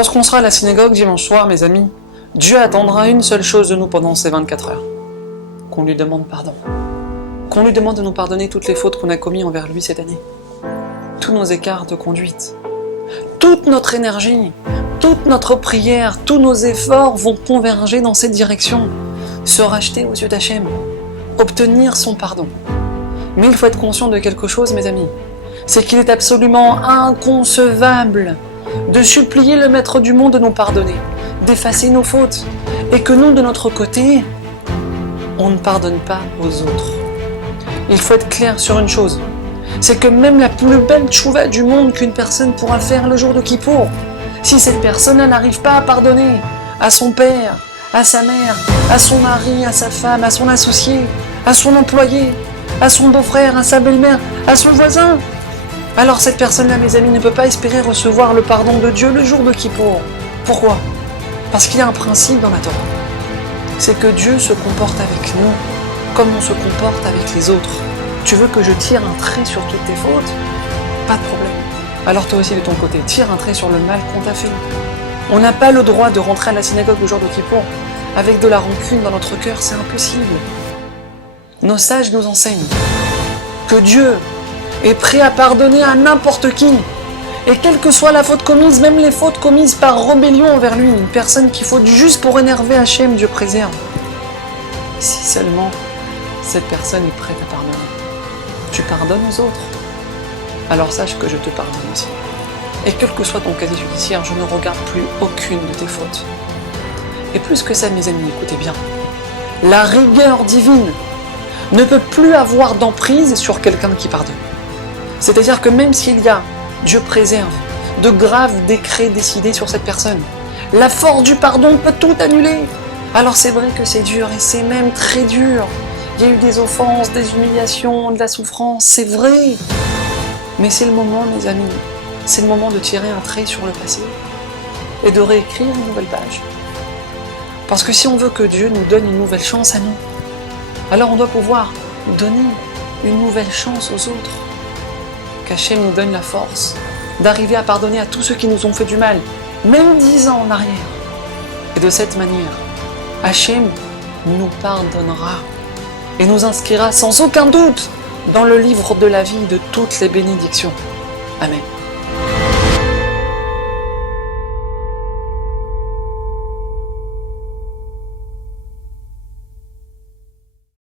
Lorsqu'on sera à la synagogue dimanche soir, mes amis, Dieu attendra une seule chose de nous pendant ces 24 heures. Qu'on lui demande pardon. Qu'on lui demande de nous pardonner toutes les fautes qu'on a commises envers lui cette année. Tous nos écarts de conduite. Toute notre énergie, toute notre prière, tous nos efforts vont converger dans cette direction. Se racheter aux yeux d'Hachem. Obtenir son pardon. Mais il faut être conscient de quelque chose, mes amis. C'est qu'il est absolument inconcevable de supplier le Maître du monde de nous pardonner, d'effacer nos fautes, et que nous, de notre côté, on ne pardonne pas aux autres. Il faut être clair sur une chose, c'est que même la plus belle tchouva du monde qu'une personne pourra faire le jour de Kippour, si cette personne n'arrive pas à pardonner à son père, à sa mère, à son mari, à sa femme, à son associé, à son employé, à son beau-frère, à sa belle-mère, à son voisin, alors cette personne-là, mes amis, ne peut pas espérer recevoir le pardon de Dieu le jour de Kippour. Pourquoi ? Parce qu'il y a un principe dans la Torah. C'est que Dieu se comporte avec nous comme on se comporte avec les autres. Tu veux que je tire un trait sur toutes tes fautes ? Pas de problème. Alors toi aussi de ton côté, tire un trait sur le mal qu'on t'a fait. On n'a pas le droit de rentrer à la synagogue le jour de Kippour avec de la rancune dans notre cœur, c'est impossible. Nos sages nous enseignent que Dieu est prêt à pardonner à n'importe qui. Et quelle que soit la faute commise, même les fautes commises par rébellion envers lui, une personne qui faute juste pour énerver Hachem, Dieu préserve. Si seulement cette personne est prête à pardonner. Tu pardonnes aux autres, alors sache que je te pardonne aussi. Et quel que soit ton casier judiciaire, je ne regarde plus aucune de tes fautes. Et plus que ça, mes amis, écoutez bien, la rigueur divine ne peut plus avoir d'emprise sur quelqu'un qui pardonne. C'est-à-dire que même s'il y a, Dieu préserve, de graves décrets décidés sur cette personne, la force du pardon peut tout annuler. Alors c'est vrai que c'est dur, et c'est même très dur. Il y a eu des offenses, des humiliations, de la souffrance, c'est vrai. Mais c'est le moment, mes amis, c'est le moment de tirer un trait sur le passé et de réécrire une nouvelle page. Parce que si on veut que Dieu nous donne une nouvelle chance à nous, alors on doit pouvoir donner une nouvelle chance aux autres. Qu'Hachem nous donne la force d'arriver à pardonner à tous ceux qui nous ont fait du mal, même 10 ans en arrière. Et de cette manière, Hachem nous pardonnera et nous inscrira sans aucun doute dans le livre de la vie de toutes les bénédictions. Amen.